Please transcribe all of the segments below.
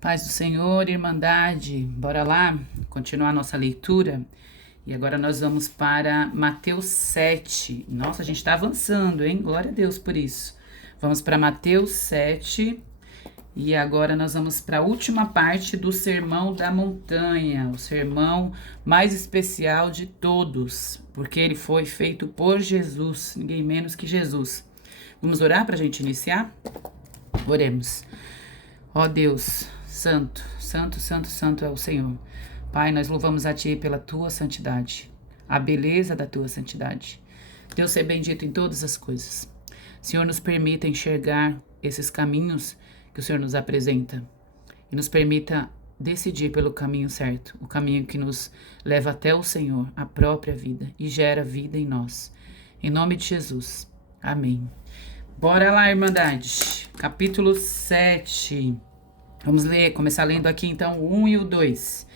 Paz do Senhor, Irmandade, bora lá continuar a nossa leitura. E agora nós vamos para Mateus 7. Nossa, a gente está avançando, hein? Glória a Deus por isso. Vamos para Mateus 7 e agora nós vamos para a última parte do Sermão da Montanha, o sermão mais especial de todos, porque ele foi feito por Jesus, ninguém menos que Jesus. Vamos orar para a gente iniciar? Oremos. Ó Deus, santo, santo, santo, santo é o Senhor. Pai, nós louvamos a Ti pela Tua santidade, a beleza da Tua santidade. Deus seja bendito em todas as coisas. Senhor, nos permita enxergar esses caminhos que o Senhor nos apresenta e nos permita decidir pelo caminho certo, o caminho que nos leva até o Senhor, a própria vida, e gera vida em nós. Em nome de Jesus. Amém. Bora lá, Irmandade. Capítulo 7. Vamos ler, começar lendo aqui então o 1 e o 2.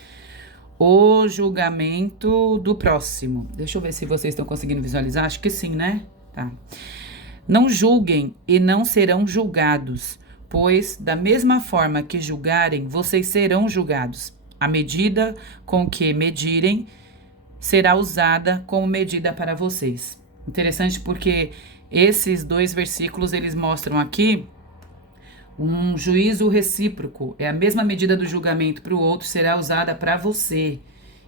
O julgamento do próximo. Deixa eu ver se vocês estão conseguindo visualizar. Acho que sim, né? Tá. Não julguem e não serão julgados, pois da mesma forma que julgarem, vocês serão julgados. A medida com que medirem será usada como medida para vocês. Interessante porque esses dois versículos, eles mostram aqui um juízo recíproco. É a mesma medida do julgamento para o outro será usada para você.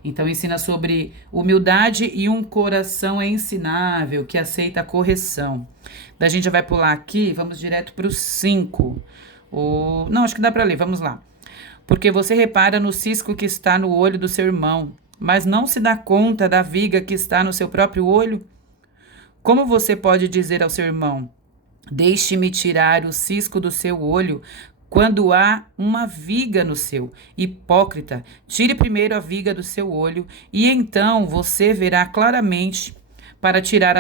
Então ensina sobre humildade e um coração ensinável que aceita a correção. Daí a gente já vai pular aqui, vamos direto para o 5. Não, acho que dá para ler, vamos lá. Porque você repara no cisco que está no olho do seu irmão, mas não se dá conta da viga que está no seu próprio olho? Como você pode dizer ao seu irmão: deixe-me tirar o cisco do seu olho, quando há uma viga no seu? Hipócrita, tire primeiro a viga do seu olho, e então você verá claramente para tirar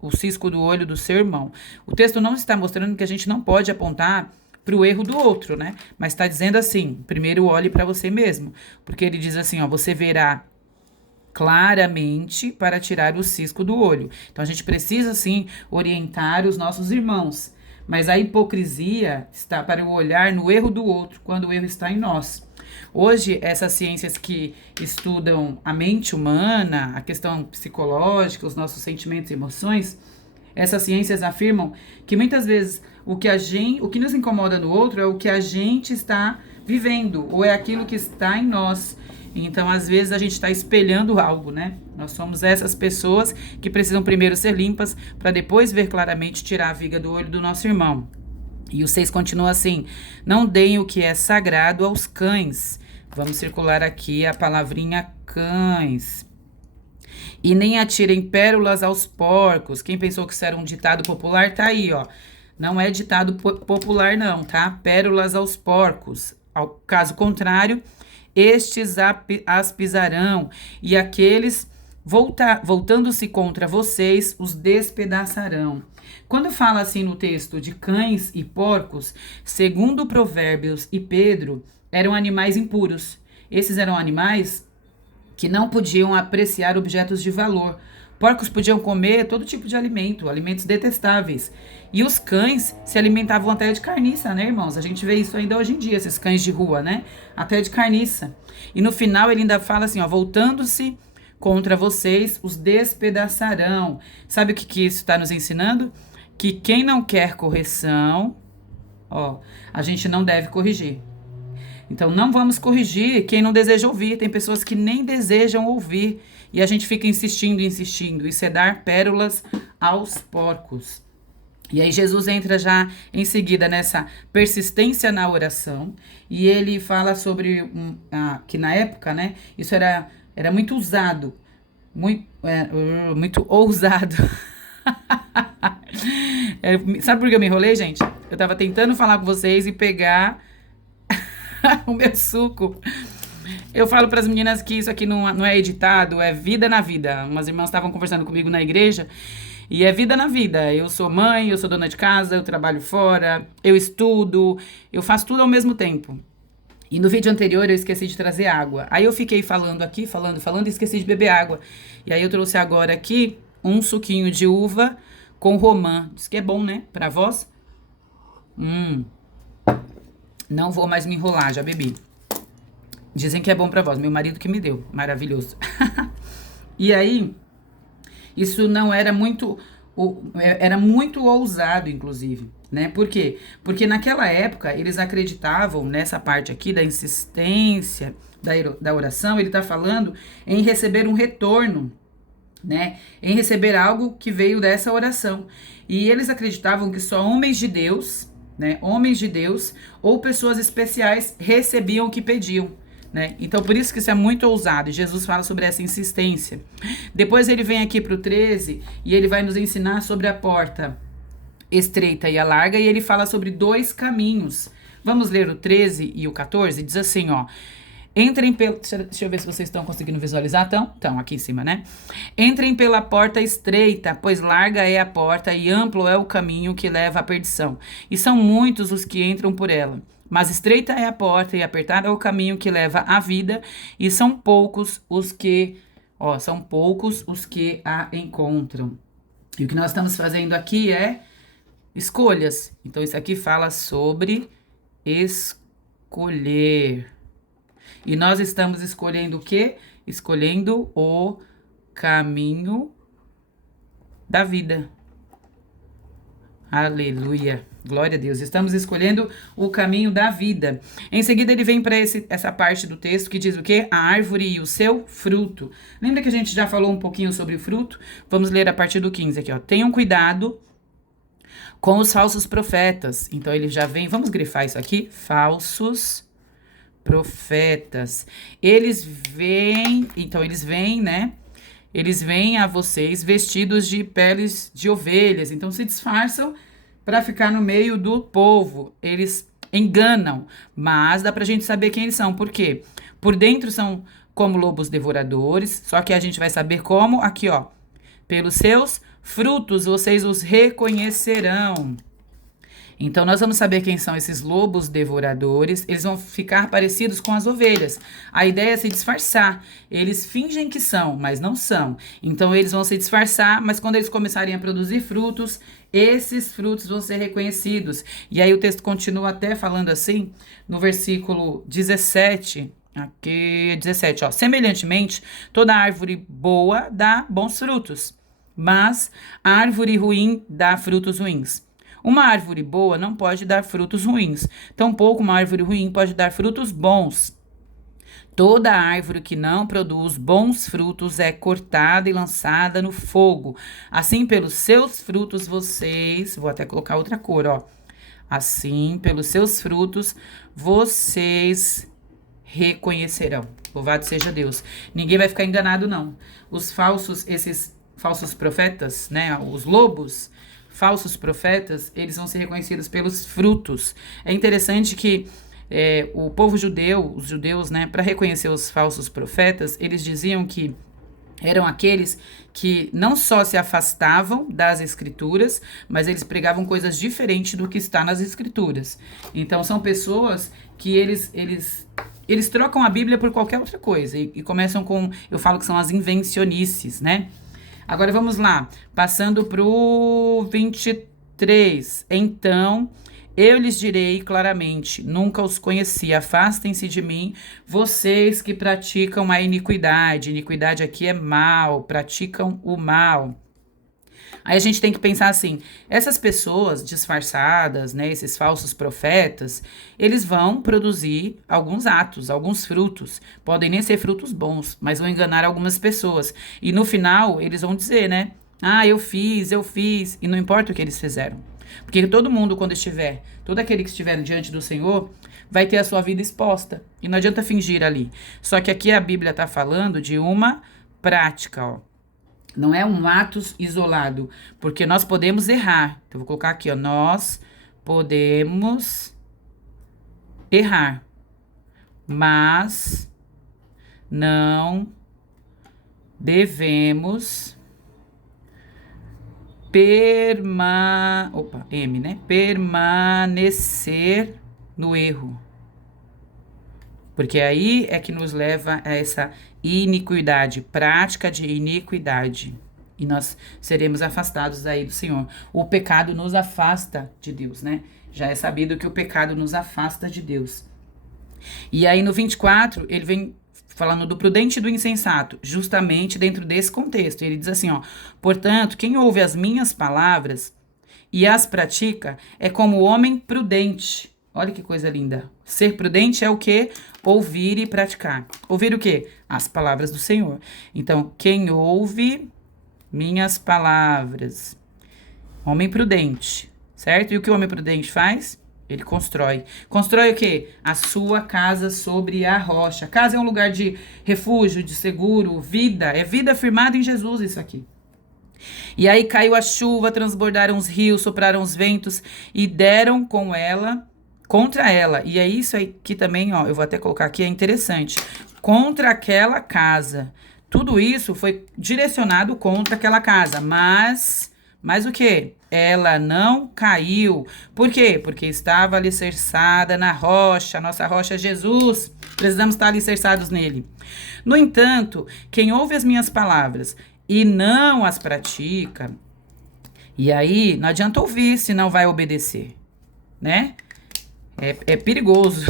o cisco do olho do seu irmão. O texto não está mostrando que a gente não pode apontar para o erro do outro, né? Mas está dizendo assim: primeiro olhe para você mesmo, porque ele diz assim, ó, você verá claramente para tirar o cisco do olho. Então a gente precisa sim orientar os nossos irmãos, mas a hipocrisia está para o olhar no erro do outro, quando o erro está em nós. Hoje, essas ciências que estudam a mente humana, a questão psicológica, os nossos sentimentos e emoções, essas ciências afirmam que muitas vezes o que nos incomoda no outro é o que a gente está vivendo, ou é aquilo que está em nós. Então, às vezes, a gente está espelhando algo, né? Nós somos essas pessoas que precisam primeiro ser limpas para depois ver claramente tirar a viga do olho do nosso irmão. E o 6 continua assim: não deem o que é sagrado aos cães. Vamos circular aqui a palavrinha cães. E nem atirem pérolas aos porcos. Quem pensou que isso era um ditado popular, tá aí, ó. Não é ditado popular não, tá? Pérolas aos porcos. Ao caso contrário, estes as pisarão, e aqueles, voltando-se contra vocês, os despedaçarão. Quando fala assim no texto de cães e porcos, segundo Provérbios e Pedro, eram animais impuros. Esses eram animais que não podiam apreciar objetos de valor. Porcos podiam comer todo tipo de alimento, alimentos detestáveis. E os cães se alimentavam até de carniça, né, irmãos? A gente vê isso ainda hoje em dia, esses cães de rua, né? Até de carniça. E no final ele ainda fala assim, ó, voltando-se contra vocês, os despedaçarão. Sabe o que isso está nos ensinando? Que quem não quer correção, ó, a gente não deve corrigir. Então, não vamos corrigir quem não deseja ouvir. Tem pessoas que nem desejam ouvir. E a gente fica insistindo, insistindo. Isso é dar pérolas aos porcos. E aí Jesus entra já em seguida nessa persistência na oração. E ele fala sobre que na época, né, isso era muito usado. Muito ousado. Sabe por que eu me enrolei, gente? Eu tava tentando falar com vocês e pegar o meu suco. Eu falo para as meninas que isso aqui não é editado, é vida na vida. Umas irmãs estavam conversando comigo na igreja e é vida na vida. Eu sou mãe, eu sou dona de casa, eu trabalho fora, eu estudo, eu faço tudo ao mesmo tempo. E no vídeo anterior eu esqueci de trazer água. Aí eu fiquei falando aqui, falando e esqueci de beber água. E aí eu trouxe agora aqui um suquinho de uva com romã. Diz que é bom, né? Pra voz. Não vou mais me enrolar, já bebi. Dizem que é bom pra voz. Meu marido que me deu. Maravilhoso. E aí, isso não era muito... Era muito ousado, inclusive, né? Por quê? Porque naquela época, eles acreditavam nessa parte aqui da insistência da oração. Ele tá falando em receber um retorno, né? Em receber algo que veio dessa oração. E eles acreditavam que só homens de Deus, né? Homens de Deus ou pessoas especiais recebiam o que pediam, né? Então, por isso que isso é muito ousado. E Jesus fala sobre essa insistência. Depois ele vem aqui para o 13 e ele vai nos ensinar sobre a porta estreita e a larga. E ele fala sobre dois caminhos. Vamos ler o 13 e o 14? Diz assim, ó. Entrem pelo... Deixa eu ver se vocês estão conseguindo visualizar. Então, aqui em cima, né? Entrem pela porta estreita, pois larga é a porta e amplo é o caminho que leva à perdição. E são muitos os que entram por ela. Mas estreita é a porta e apertado é o caminho que leva à vida, e são poucos os que a encontram. E o que nós estamos fazendo aqui é escolhas. Então, isso aqui fala sobre escolher. E nós estamos escolhendo o quê? Escolhendo o caminho da vida. Aleluia. Glória a Deus. Estamos escolhendo o caminho da vida. Em seguida, ele vem para essa parte do texto que diz o quê? A árvore e o seu fruto. Lembra que a gente já falou um pouquinho sobre o fruto? Vamos ler a partir do 15 aqui, ó. Tenham cuidado com os falsos profetas. Então, ele já vem... Vamos grifar isso aqui? Falsos profetas. Eles vêm, né? Eles vêm a vocês vestidos de peles de ovelhas. Então, se disfarçam para ficar no meio do povo. Eles enganam, mas dá pra gente saber quem eles são. Por quê? Por dentro são como lobos devoradores, só que a gente vai saber como, aqui ó, pelos seus frutos vocês os reconhecerão. Então, nós vamos saber quem são esses lobos devoradores. Eles vão ficar parecidos com as ovelhas. A ideia é se disfarçar. Eles fingem que são, mas não são. Então, eles vão se disfarçar, mas quando eles começarem a produzir frutos, esses frutos vão ser reconhecidos. E aí, o texto continua até falando assim, no versículo 17... Aqui, 17, ó. Semelhantemente, toda árvore boa dá bons frutos, mas a árvore ruim dá frutos ruins. Uma árvore boa não pode dar frutos ruins, tampouco uma árvore ruim pode dar frutos bons. Toda árvore que não produz bons frutos é cortada e lançada no fogo. Assim, pelos seus frutos vocês... Vou até colocar outra cor, ó. Assim, pelos seus frutos vocês reconhecerão. Louvado seja Deus. Ninguém vai ficar enganado, não. Esses falsos profetas, né? Os lobos... falsos profetas, eles vão ser reconhecidos pelos frutos. É interessante que o povo judeu, os judeus, né, para reconhecer os falsos profetas, eles diziam que eram aqueles que não só se afastavam das escrituras, mas eles pregavam coisas diferentes do que está nas escrituras. Então, são pessoas que eles trocam a Bíblia por qualquer outra coisa e começam com, eu falo que são as invencionices, né? Agora vamos lá, passando para o 23. Então, eu lhes direi claramente, nunca os conheci, afastem-se de mim, vocês que praticam a iniquidade. Iniquidade aqui é mal, praticam o mal. Aí a gente tem que pensar assim, essas pessoas disfarçadas, né, esses falsos profetas, eles vão produzir alguns atos, alguns frutos. Podem nem ser frutos bons, mas vão enganar algumas pessoas. E no final, eles vão dizer, né, eu fiz, e não importa o que eles fizeram. Porque todo mundo, todo aquele que estiver diante do Senhor, vai ter a sua vida exposta. E não adianta fingir ali. Só que aqui a Bíblia está falando de uma prática, ó. Não é um ato isolado, porque nós podemos errar. Então, vou colocar aqui, ó. Nós podemos errar, mas não devemos permanecer no erro. Porque aí é que nos leva a essa iniquidade, prática de iniquidade. E nós seremos afastados aí do Senhor. O pecado nos afasta de Deus, né? Já é sabido que o pecado nos afasta de Deus. E aí no 24, ele vem falando do prudente e do insensato, justamente dentro desse contexto. Ele diz assim, ó: portanto, quem ouve as minhas palavras e as pratica é como o homem prudente. Olha que coisa linda. Ser prudente é o quê? Ouvir e praticar. Ouvir o quê? As palavras do Senhor. Então, quem ouve minhas palavras, homem prudente, certo? E o que o homem prudente faz? Ele constrói. Constrói o quê? A sua casa sobre a rocha. Casa é um lugar de refúgio, de seguro, vida. É vida firmada em Jesus isso aqui. E aí caiu a chuva, transbordaram os rios, sopraram os ventos e deram com ela, contra ela. E é isso aí que também, ó, eu vou até colocar aqui, é interessante. Contra aquela casa. Tudo isso foi direcionado contra aquela casa, mas o quê? Ela não caiu. Por quê? Porque estava alicerçada na rocha. Nossa rocha é Jesus. Precisamos estar alicerçados nele. No entanto, quem ouve as minhas palavras e não as pratica, e aí não adianta ouvir se não vai obedecer, né? É perigoso.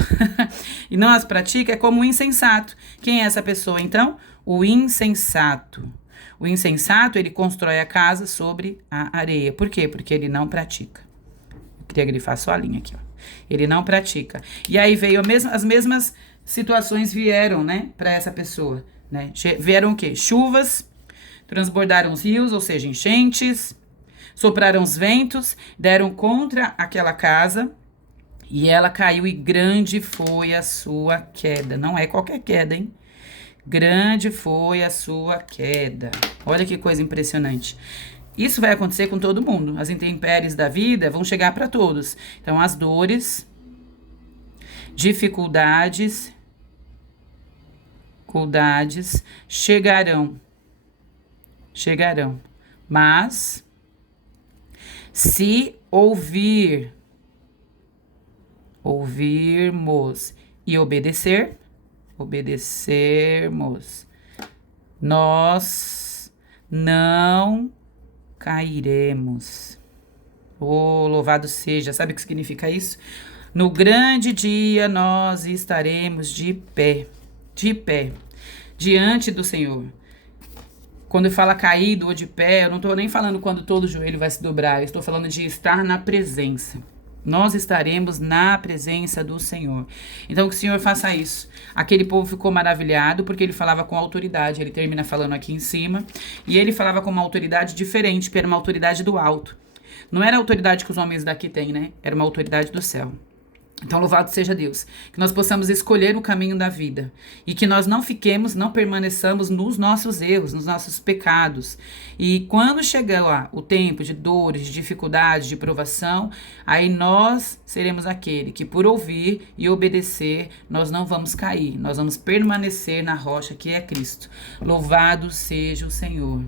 E não as pratica é como o insensato. Quem é essa pessoa, então? O insensato. O insensato, ele constrói a casa sobre a areia. Por quê? Porque ele não pratica. Eu queria grifar só a linha aqui, ó. Ele não pratica. E aí veio as mesmas situações vieram, né, para essa pessoa, né? Vieram o quê? Chuvas, transbordaram os rios, ou seja, enchentes, sopraram os ventos, deram contra aquela casa, e ela caiu e grande foi a sua queda. Não é qualquer queda, hein? Grande foi a sua queda. Olha que coisa impressionante. Isso vai acontecer com todo mundo. As intempéries da vida vão chegar para todos. Então, as dores, dificuldades chegarão. Mas, se ouvirmos e obedecermos, nós não cairemos. Oh, louvado seja. Sabe o que significa isso? No grande dia nós estaremos de pé, diante do Senhor. Quando fala caído ou de pé, eu não estou nem falando quando todo joelho vai se dobrar, eu estou falando de estar na presença. Nós estaremos na presença do Senhor. Então, que o Senhor faça isso. Aquele povo ficou maravilhado porque ele falava com autoridade. Ele termina falando aqui em cima. E ele falava com uma autoridade diferente, porque era uma autoridade do alto. Não era a autoridade que os homens daqui têm, né? Era uma autoridade do céu. Então, louvado seja Deus, que nós possamos escolher o caminho da vida e que nós não permaneçamos nos nossos erros, nos nossos pecados. E quando chegar lá o tempo de dores, de dificuldades, de provação, aí nós seremos aquele que, por ouvir e obedecer, nós não vamos cair, nós vamos permanecer na rocha que é Cristo. Louvado seja o Senhor.